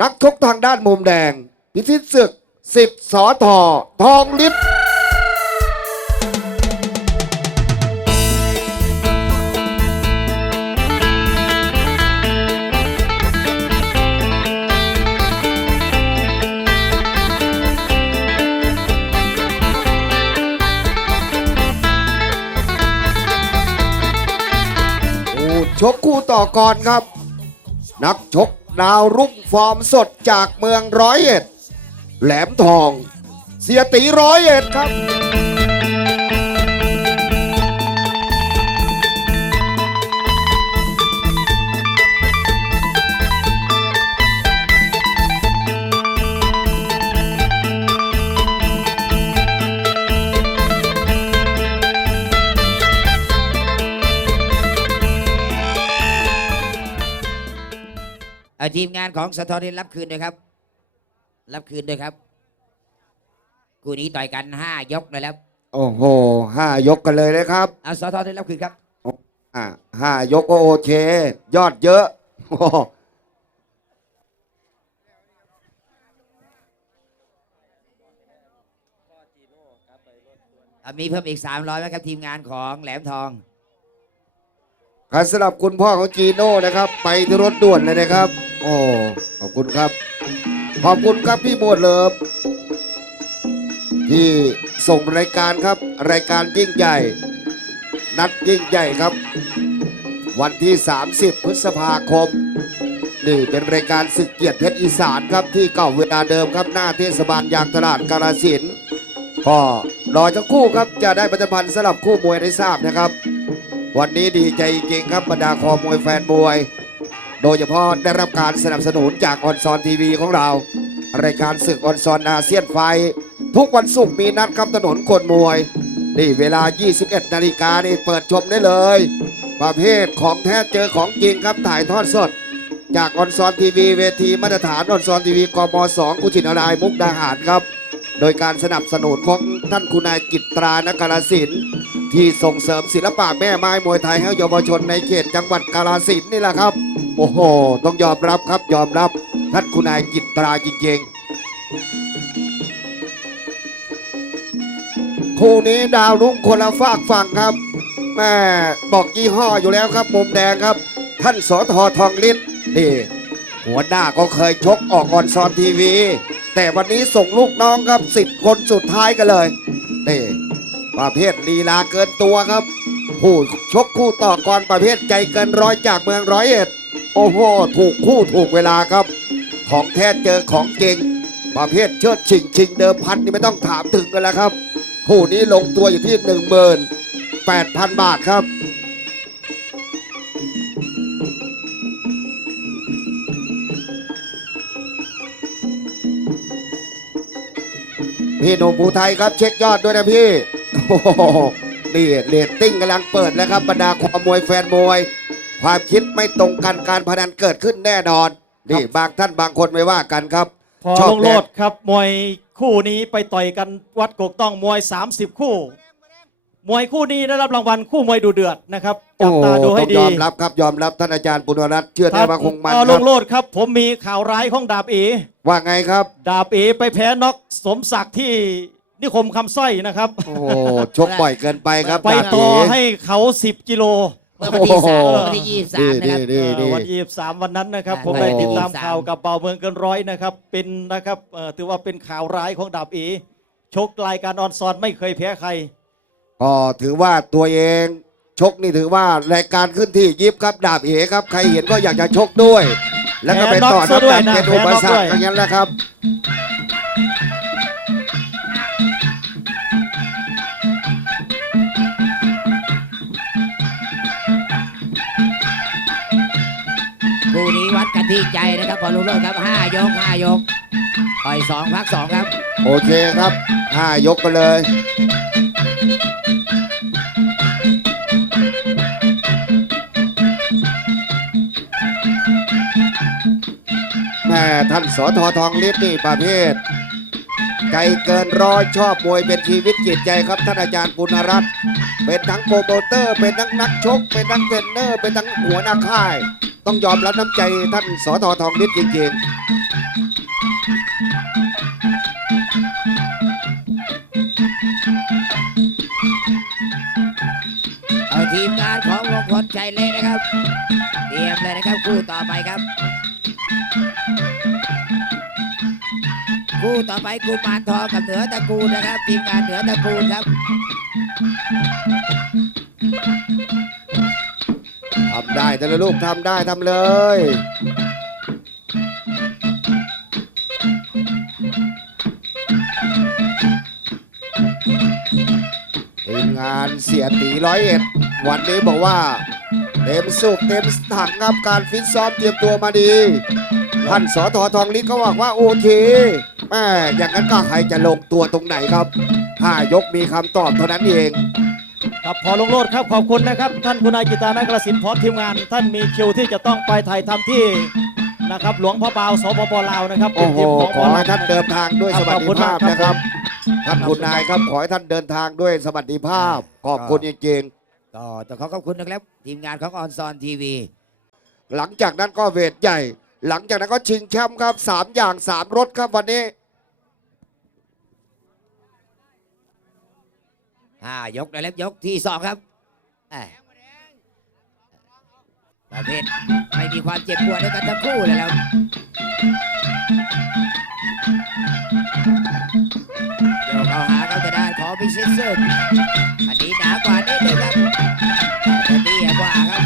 นักชกทางด้านมุมแดง พิชิตศึกสิทธิ์สอทอทองลิศชกคู่ต่อกรครับ นักชก ดาวรุ่งฟอร์มสดจากเมืองร้อยเอ็ด แหลมทอง เสียตีร้อยเอ็ดครับ เอาทีมงานของสะทอนี้รับคืนด้วยครับ รับคืนด้วยครับคู่นี้ต่อยกันห้ายกนะครับโอ้โหห้ายกกันเลยนะครับเอาสะทอนี้รับคืนครับอ่าห้ายกก็โอเค ยอดเยอะโอ้โหอะมีเพิ่มอีก 300ไหมครับทีมงานของแหลมทองครับสำหรับคุณพ่อของจีโน่นะครับ ไปที่รถด่วนเลยนะครับ โอ้ ขอบคุณครับ ขอบคุณครับพี่โมดเลิฟที่ส่งรายการครับ รายการยิ่งใหญ่ นัดยิ่งใหญ่ครับ วันที่ 30 พฤษภาคม นี่เป็นรายการศึกเกียรติเพชรอีสานครับที่เก่าเวลาเดิมครับหน้าเทศบาลยางตลาดกาลสินก็รอจังคู่ครับจะได้ประจพันธ์สำหรับคู่มวยได้ทราบนะครับ วันนี้ดีใจจริงครับบรรดาคอมวยแฟนมวย โดยเฉพาะได้รับการสนับสนุนจากออนซอนทีวีของเรา รายการศึกออนซอนอาเซียนไฟ ทุกวันศุกร์มีนัดครับถนนคนมวย นี่เวลา 21 นาฬิกานี่เปิดชมได้เลย ประเภทของแท้เจอของจริงครับถ่ายทอดสด จากออนซอนทีวีเวทีมาตรฐานออนซอนทีวีกม2กุชินารายมุกดาหารครับ โดยการสนับสนุนของท่านคุณนายกิตรานกาลสินธุ์ที่ส่งเสริมศิลปะแม่ไม้มวยไทยให้เยาวชนในเขตจังหวัดกาฬสินธุ์นี่แหละครับ โอ้โห ต้องยอมรับครับยอมรับท่านคุณนายกิตตราจริงๆคู่นี้ดาวรุ่งคนละฝากฝั่งครับแม่บอกยี่ห้ออยู่แล้วครับมุมแดงครับ ท่านสอทอทองฤทธิ์นี่หัวหน้าก็เคยชกออกออนซอนทีวี แต่วันนี้ส่งลูกน้องครับสิบคนสุดท้ายกันเลยนี่ประเภทลีลาเกินตัวครับ ผู้ชกคู่ต่อกรประเภทใจเกินร้อยจากเมืองร้อยเอ็ด โอ้โหถูกคู่ถูกเวลาครับ ของแท้เจอของจริง ประเภทเชิดชิงชิงเดิมพันนี่ไม่ต้องถามถึงกันแล้วครับคู่นี้ลงตัวอยู่ที่หนึ่งหมื่นแปดพันบาทครับพี่หนุ่มภูไทยครับเช็คยอดด้วยนะพี่ โอ้โหนี่เรตติ้งกำลังเปิดแล้วครับบรรดาความมวยแฟนมวย ความคิดไม่ตรงกันการพนันเกิดขึ้นแน่นอน นี่บางท่านบางคนไม่ว่ากันครับ พอชอบลงโลดแดงครับ มวยคู่นี้ไปต่อยกันวัดกกต้องมวย 30 คู่ มวยคู่นี้ได้รับรางวัลคู่มวยดูเดือดนะครับจับตาดูให้ต้องดียอมรับครับยอมรับท่านอาจารย์ปุณณรัตน์เชื่อได้ว่าคงมันพอคลรับงโลดครับ ผมมีข่าวร้ายของดาบเอ ว่าไงครับ ดาบเอไปแพ้น็อกสมศักดิ์ที่นิคมคำสร้อยนะครับ โอ้โหชกบ่อยเกินไปครับไปดาบต่อเอ๋ให้เขา 10 กิโล เมื่อวันที่สามโอ้โหวันที่ยี่สิบสามนะครับ ดีเอ่อดีวันที่23วันนั้นนะครับอ่าผมได้ติดตามวันที่ข่าวกับเบาเมืองเกินร้อยนะครับ เป็นนะครับเอ่อถือว่าเป็นข่าวร้ายของดาบเอชกรายการออนซอนไม่เคยแพ้ใคร ก็ถือว่าตัวเองชกนี่ถือว่ารายการขึ้นที่ยิบครับดาบเอ๋ครับ ใครเห็นก็อยากจะชกด้วย แล้วก็ไปต่อแพ้น็อกซะด้วยนะเป็นอุปสรรคแพ้น็อกด้วยอย่างนั้นแหละครับ ที่ใจนะครับพอลุงโลดครับห้ายกห้ายกต่อยสองพักสองครับ โอเคครับห้ายกกันเลย แม่ท่านสอทอทองฤทธิ์นี่ประเภทใจเกินร้อยชอบมวยเป็นชีวิตจิตใจครับท่านอาจารย์ปุณรัตน์เป็นทั้งโปรโมเตอร์ เป็นทั้งนักชก เป็นทั้งเทรนเนอร์ เป็นทั้งหัวหน้าค่าย ต้องยอมรับน้ำใจท่านสอทอทองนิดจริงเอาทีมงานของมงคลชัยเล็กนะครับ เตรียมเลยนะครับคู่ต่อไปครับ คู่ต่อไปกูมารทองกับเหนือตะกูนะครับทีมงานเหนือตะกูครับ แต่ละลูกทำได้ทำเลย ทีมงานเสียตีร้อยเอ็ดวันนี้บอกว่า เต็มสุกเต็มถังครับการฟิตซ้อมเตรียมตัวมาดีท่านสอทอทองลิศก็บอกว่าโอเคแม่อย่างนั้นก็ใครจะลงตัวตรงไหนครับห้ายกมีคำตอบเท่านั้นเอง ครับพอลงโลดครับขอบคุณนะครับ ท่านคุณนายกิตานักกสินพร้อมทีมงาน ท่านมีคิวที่จะต้องไปถ่ายทำที่นะครับหลวงพ่อเบาสปปลาวนะครับโอ้โหเป็นทีมขของให้ท่านเดินทางด้วยคสรับวัสขอบดิคุณภาพมากนะครับผมท่านคุณนายครับขอให้ท่านเดินทางด้วยสวัสดิภาพขอบคุณจริงก็ต้องขอขอบคุณนะครับทีมงานของออนซอนทีวีๆหลังจากนั้นก็เวทใหญ่ หลังจากนั้นก็ชิงแชมป์ครับสามอย่างสามรถครับวันนี้ ห้ายกนะครับยกที่สองครับแหม่ประเภทไม่มีความเจ็บปวดด้วยกันทั้งคู่เลยแล้วเดี๋ยวเขาหาครับจะได้านของพิชิตซึ่งอันนี้หนากว่านิดนึงครับแต่เตี้ยกว่าครับ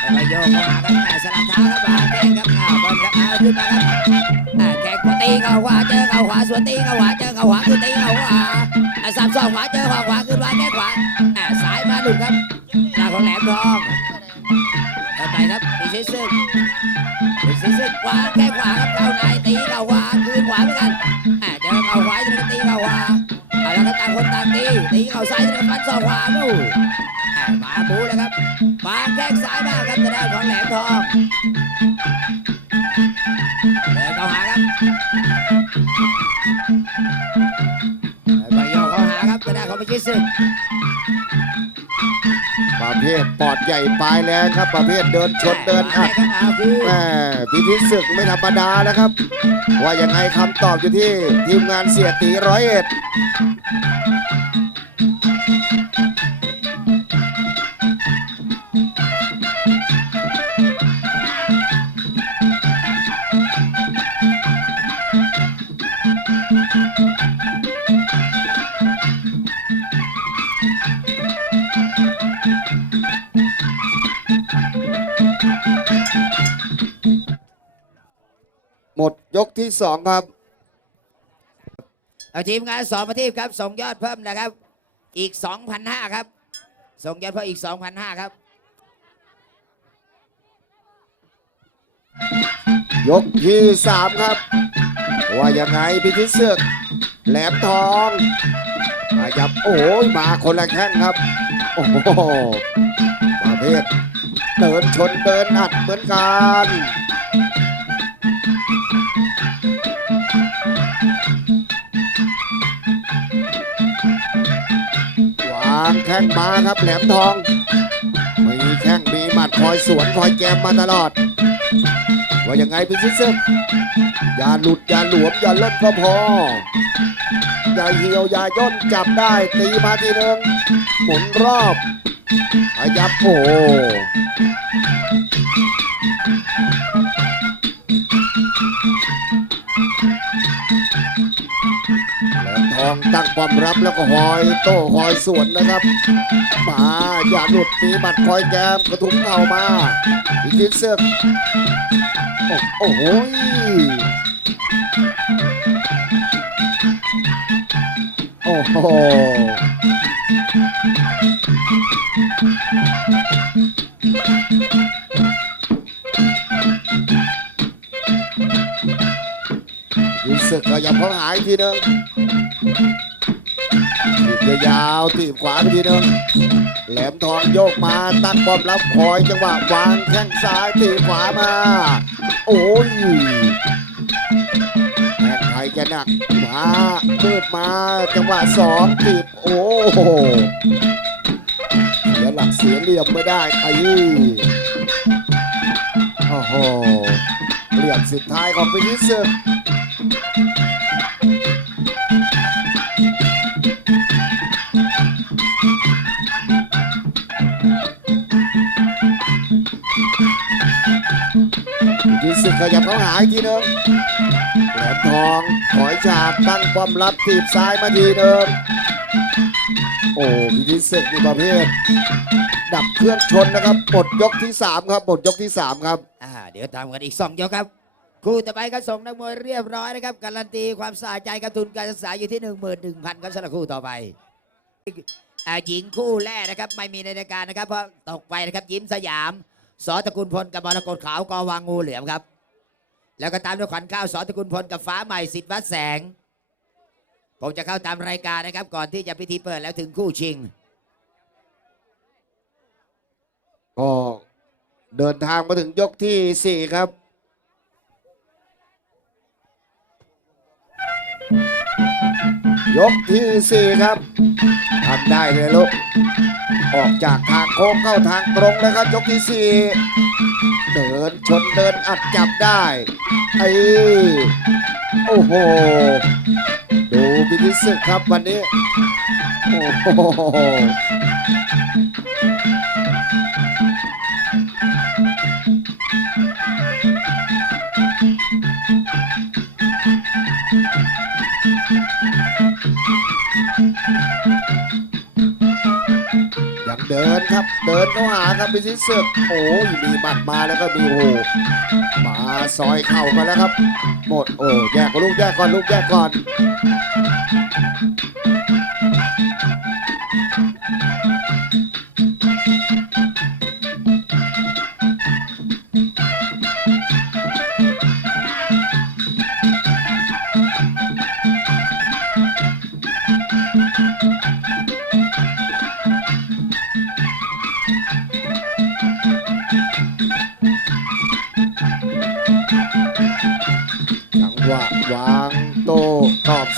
แล้วก็โยกเข้าหาครับแม่สลับเท้าครับมาแข้งครับอ้าวบอลครับเอาขึ้นมาครับอ่าแข้งขวาตีเข้าขวาเจอเข้าขวาสวนตีเข้าขวาเจอเข้าขวาคือตีเข้าขวา สามสองขวาเจอขวาขวาขึ้นมาแก้ขวาอะสายมาหลุครับหน้าของแหลมทองต่อไปครับมีซิซึ่งมีซิซึ่งขวาแก้ขวาครับเข้าในตีเข้าขวาคืนขวาเหมือนกันอะเจอเข้าขวาจะตีเข้าขวาเอาละครับต่างคนต่างตีตีเข้าซ้ายจะฟันศอกขวาบูอะมาบูเลยครับมาแข้ซ้ายมาครับจะได้ของแหลมทอง ภทปอดใหญ่ปลายแรงครับ ประเภทเดินชนเดินอัดครับเอาคือแม่พิพิธศึกไม่ธรรมดานะครับ ว่ายังไงคำตอบอยู่ที่ทีมงานเสียตีร้อยเอ็ด ที่สองครับ เอาทีมงานสองประทีปครับส่งยอดเพิ่มนะครับ อีก 2,500ครับส่งยอดเพิ่มอีก 2,500ครับยกที่สามครับ ว่ายังไงพิชิตศึกแหลมทองขยับโอ้ยมาคนละแข้งครับ โอ้โหประเภทเดินชนเดินอัดเหมือนกันางแข้งมาครับแหลมทอง มีแข้งมีหมัดคอยสวนคอยแกมมาตลอด ว่ายังไงพิชิตศึอย่าหลุดอย่าหลวมอย่าเล่นก็พอ อย่าเหี่ยวอย่าย่นจับได้ตีมาทีนึงหมุนรอบขยับโอ้ ทองตั้งความรับแล้วก็หอยโต้หอยสวนนะครับมาอย่าหลุดมีหมัดคอยแกมกระทุ้งเข่ามาอีกทีเสือกโอ้โหโอ้โห ดูสึกขยับเข้าหายทีนึงถีบยาวๆถีบขวาไปทีนึงแหลมทองโยกมาตั้งบอมรับคอยจังหวะวางแข้งซ้ายถีบขวามา โอ้ยแม่งไทยจะหนักมามืดมาจังหวะสองตีบโอ้โหเสียหลักเสียเหลี่ยมไม่ได้ไอ้โอ้โหเหลี่ยมสุดท้ายของพิชิตศึก ขยับเข้าหาอีกทีนึงแหลมทองถอยฉากตั้งป้อมรับตีบซ้ายมาทีนึงโอ้พิชิตศึกนี่ประเภท ดับเครื่องชนนะครับหมดยกที่ 3 ครับหมดยกที่ 3 ครับ อ่าเดี๋ยวตามกันอีกสองยกครับ คู่ต่อไปก็ส่งนักมวยเรียบร้อยนะครับ การันตีความสะใจกับทุนการศึกษาอยู่ที่ 1 1 0 0 0ครับสำหรับคู่ต่อไปอ่าหญิงคู่แรกนะครับ ไม่มีในรายการนะครับเพราะตกไปนะครับยิ้มสยามสอตระกุลพลกับบรกฏขาวกอวางงูเหลือมครับ แล้วก็ตามด้วยขวัญข้าวสอตระกุลพลกับฟ้าใหม่สิทธิ์วัดแสง ผมจะเข้าตามรายการนะครับ ก่อนที่จะพิธีเปิดแล้วถึงคู่ชิง ก็เดินทางมาถึงยกที่ 4 ครับ ยกที่ 4 ครับทำได้เลยลูก ออกจากทางโค้งเข้าทางตรงแล้วครับ ยกที่ 4 เดินชนเดินอัดจับได้ไอ้โอ้โห ดูพิธีศึกครับวันนี้ โอ้โห ดินเข้าหาครับพิชิตศึกโอ้ยมีหมัดมาแล้วก็มีโอ้มาซอยเข่ากันแล้วครับ หมดโอ้แยกก่อนลูกแยกก่อนลูกแยกก่อน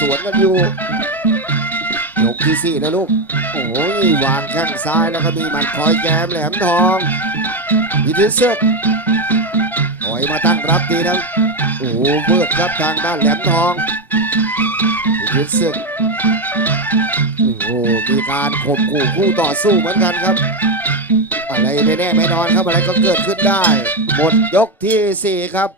สวนกันอยู่ยกที่สี่นะลูก โอ้ยวางแข้งซ้ายแล้วก็มีหมัดคอยแกมแหลมทองพิทิตศึกถอยมาตั้งรับดีนะโอ้เบิดครับทางด้านแหลมทองพิทิตศึกโอ้มีการข่มขู่คู่ต่อสู้เหมือนกันครับ อะไรไม่แน่ไม่นอนครับอะไรก็เกิดขึ้นได้ หมดยกที่สี่ครับ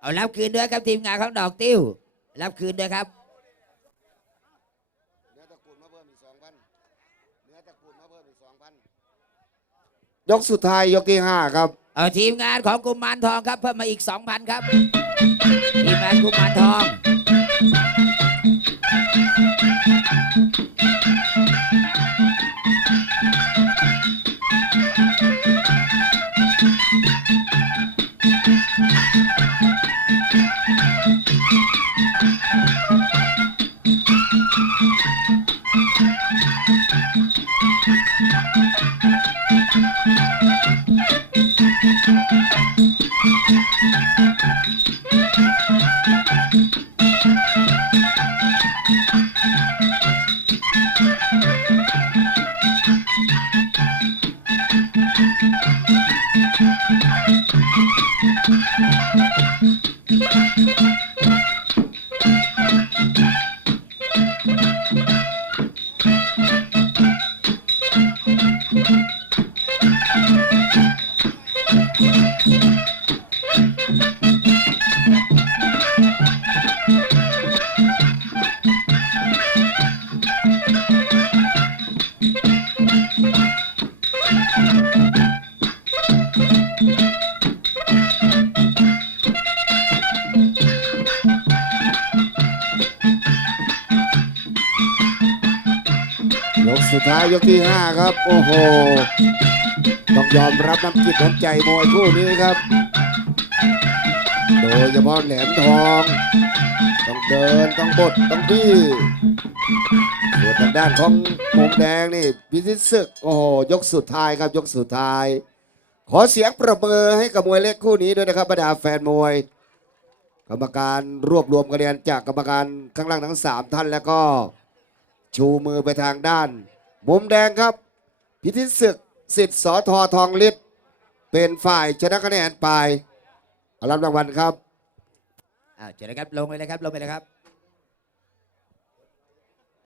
เอารับคืนด้วยครับทีมงานของดอกติ้ว รับคืนด้วยครับเนื้อตะกรุดมาเพิ่มอีกสองพันเนื้อตะกรุดมาเพิ่มอีกสองพันยกสุดท้ายยกที่ห้าครับ เอาทีมงานของกุมารทองครับเพิ่มมาอีก2,000ครับ ทีมงานกุมารทอง ท้ายยกที่ห้าครับ โอ้โห ต้องยอมรับน้ำจิตน้ำใจมวยคู่นี้ครับ โดยเฉพาะแหลมทอง ต้องเดินต้องบดต้องบี้ส่วนทางด้านของมุมแดงนี่พิชิตศึก โอ้โห ยกสุดท้ายครับยกสุดท้าย ขอเสียงประเมินให้กับมวยเล็กคู่นี้ด้วยนะครับบรรดาแฟนมวย กรรมการรวบรวมคะแนนจากกรรมการข้างล่างทั้ง 3 ท่านแล้วก็ชูมือไปทางด้าน มุมแดงครับ พิธิศึกสิทธิ์สอทอทองฤทธิ์เป็นฝ่ายชนะคะแนนไปเอารับรางวัลครับ อ้าวเจอเลยครับลงเลยนะครับลงไปเลยครับ